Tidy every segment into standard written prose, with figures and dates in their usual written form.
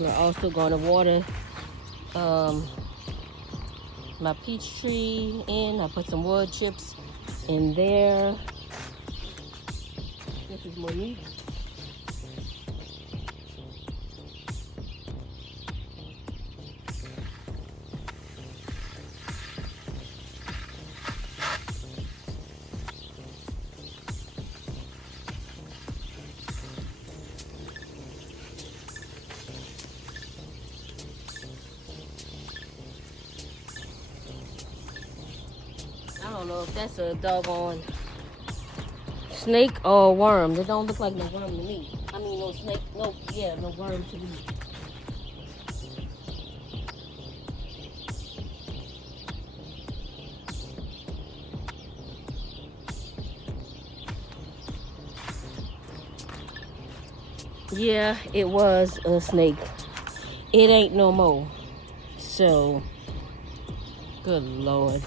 We're also going to water my peach tree in. I put some wood chips in there. This is Monique. I don't know if that's a doggone snake or a worm. They don't look like no worm to me. I mean, no snake, no worm to me. Yeah, it was a snake. It ain't no more. So, good Lord.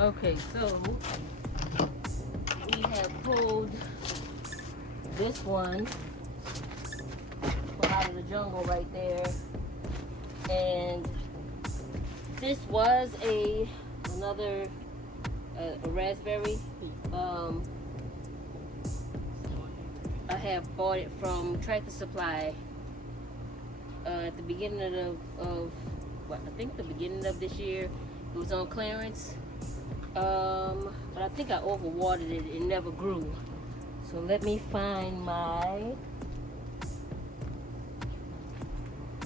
Okay, so we have pulled this one from out of the jungle right there, and this was another raspberry. I have bought it from Tractor Supply at the beginning of I think the beginning of this year. It was on clearance. But I think I overwatered it. It never grew. So let me find my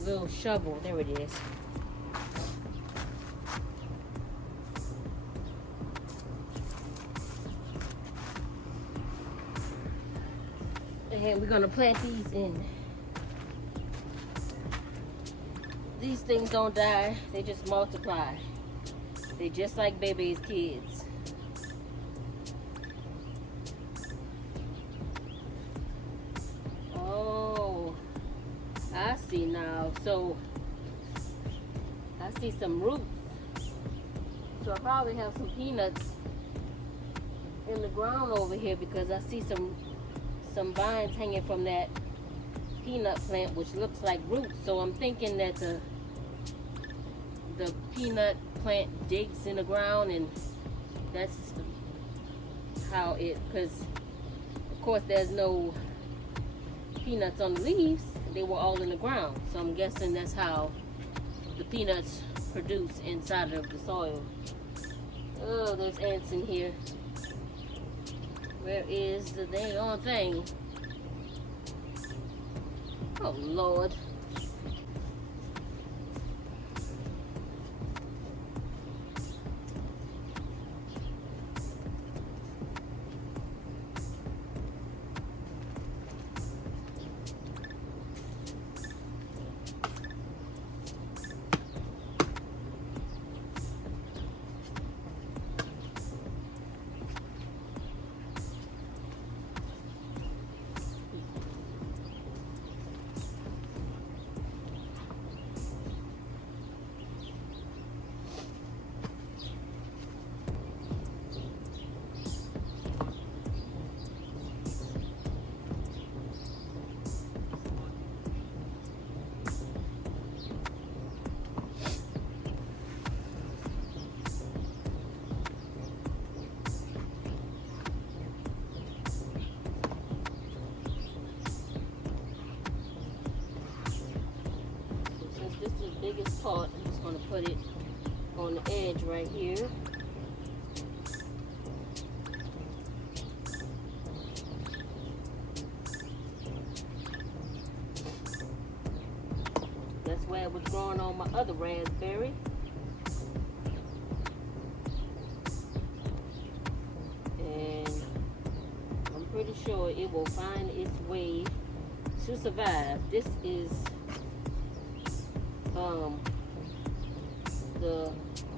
little shovel. There it is. And we're gonna plant these in. These things don't die. They just multiply. They just like Bebe's kids. Oh, I see now. So, I see some roots. So I probably have some peanuts in the ground over here because I see some vines hanging from that peanut plant, which looks like roots. So I'm thinking that the peanut plant digs in the ground, and that's how it, because of course there's no peanuts on the leaves, they were all in the ground, so I'm guessing that's how the peanuts produce inside of the soil. Oh, there's ants in here. Where is the dang on thing? Oh Lord. Biggest part, I'm just going to put it on the edge right here. That's where it was growing on my other raspberry. And I'm pretty sure it will find its way to survive. This is the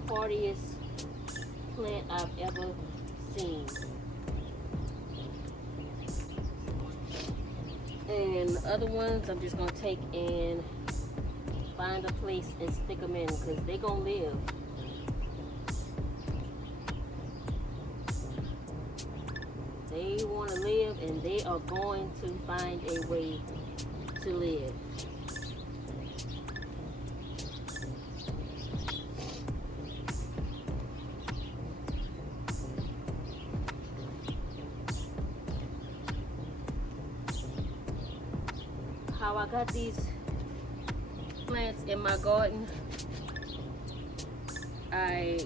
hardiest plant I've ever seen. And the other ones I'm just gonna take and find a place and stick them in because they're gonna live. They want to live and they are going to find a way to live. How I got these plants in my garden, I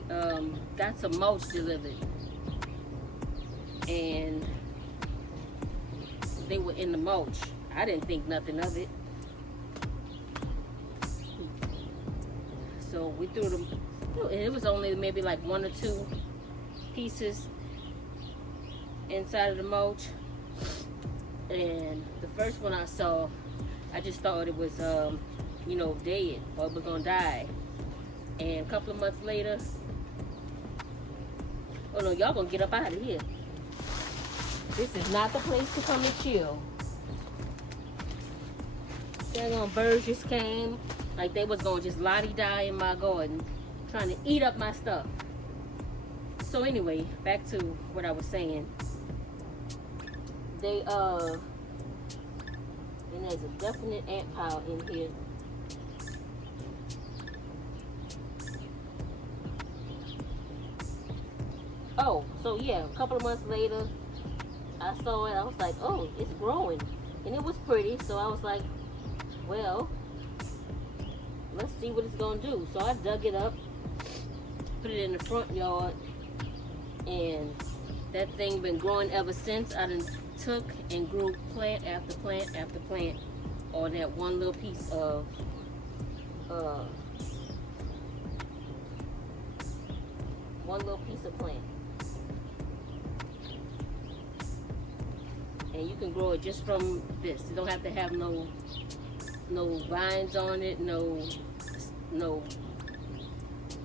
got some mulch delivered and they were in the mulch. I didn't think nothing of it, so we threw them. It was only maybe like 1 or 2 pieces inside of the mulch, and the first one I saw, I just thought it was you know, dead or it was gonna die. And a couple of months later, oh no, y'all gonna get up out of here. This is not the place to come and chill. Daggone birds just came like they was gonna just lottie-die in my garden, trying to eat up my stuff. So anyway, back to what I was saying. They and there's a definite ant pile in here. Oh, so yeah, a couple of months later, I saw it. I was like, oh, it's growing. And it was pretty. So I was like, well, let's see what it's going to do. So I dug it up, put it in the front yard, and that thing been growing ever since. I done took and grew plant after plant after plant on that one little piece of plant. And you can grow it just from this. You don't have to have no vines on it, no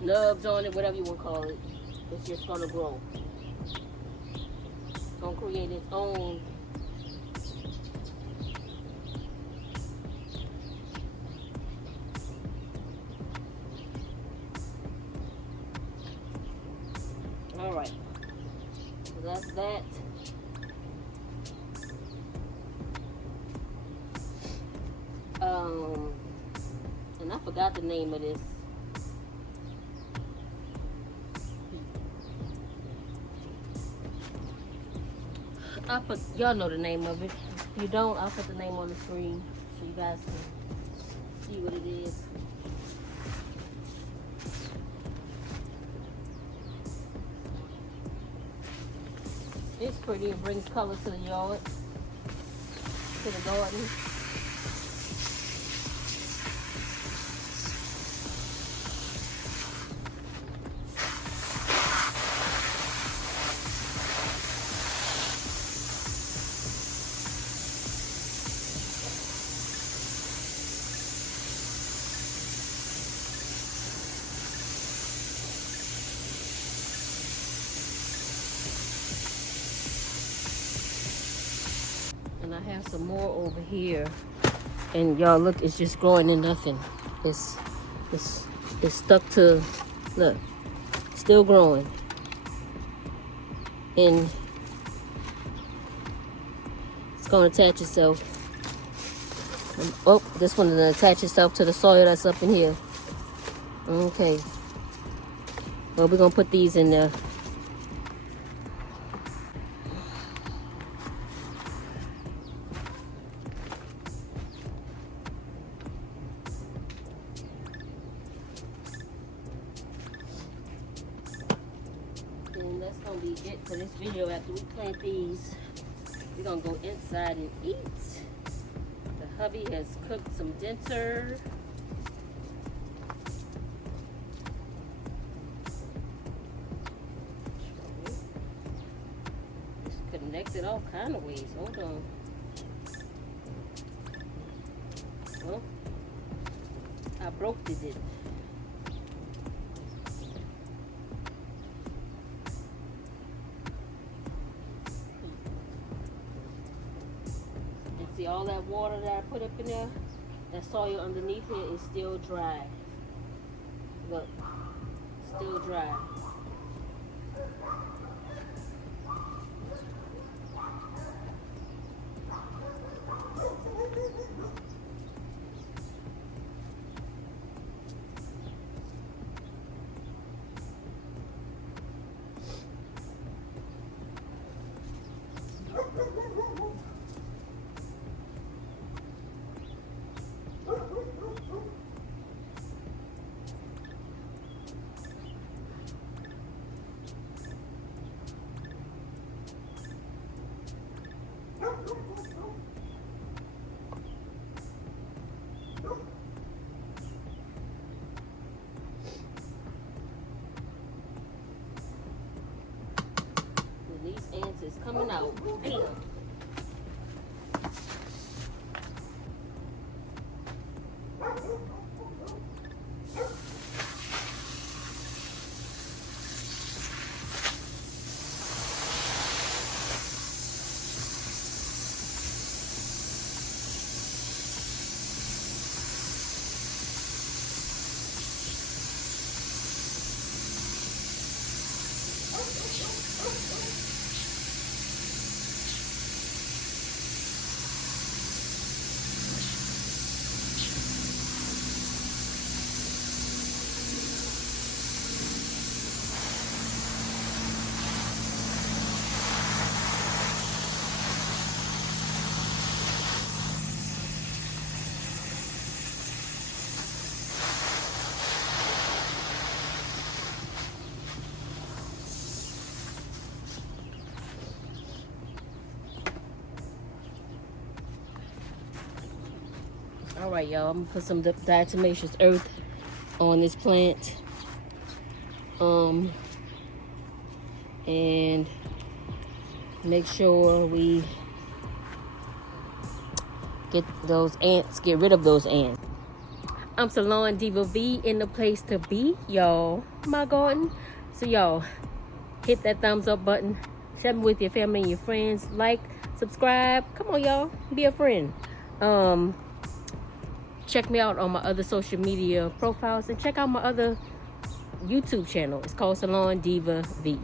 nubs on it, whatever you want to call it. It's just gonna grow. It's gonna create its own alright. So that's that. And I forgot the name of this. Y'all know the name of it. If you don't, I'll put the name on the screen so you guys can see what it is. It's pretty. It brings color to the yard, to the garden. And I have some more over here, and y'all look, it's just growing in nothing. It's stuck to, look, still growing. And it's gonna attach itself. Oh, this one is gonna attach itself to the soil that's up in here. Okay. Well, we're gonna put these in there. And that's gonna be it for this video. After we plant these, we're gonna go inside and eat. The hubby has cooked some dinner. It's connected all kind of ways. Hold on. Well, I broke it. And see all that water that I put up in there? That soil underneath here is still dry. Look, still dry. These ants is coming out. Damn. All right, y'all. I'm gonna put some diatomaceous earth on this plant, and make sure we get rid of those ants. I'm Salon Diva V, in the place to be, y'all. My garden. So y'all, hit that thumbs up button, share me with your family and your friends, like, subscribe. Come on, y'all, be a friend. Check me out on my other social media profiles, and check out my other YouTube channel. It's called Salon Diva V.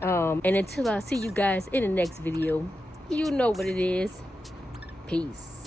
And until I see you guys in the next video, you know what it is. Peace.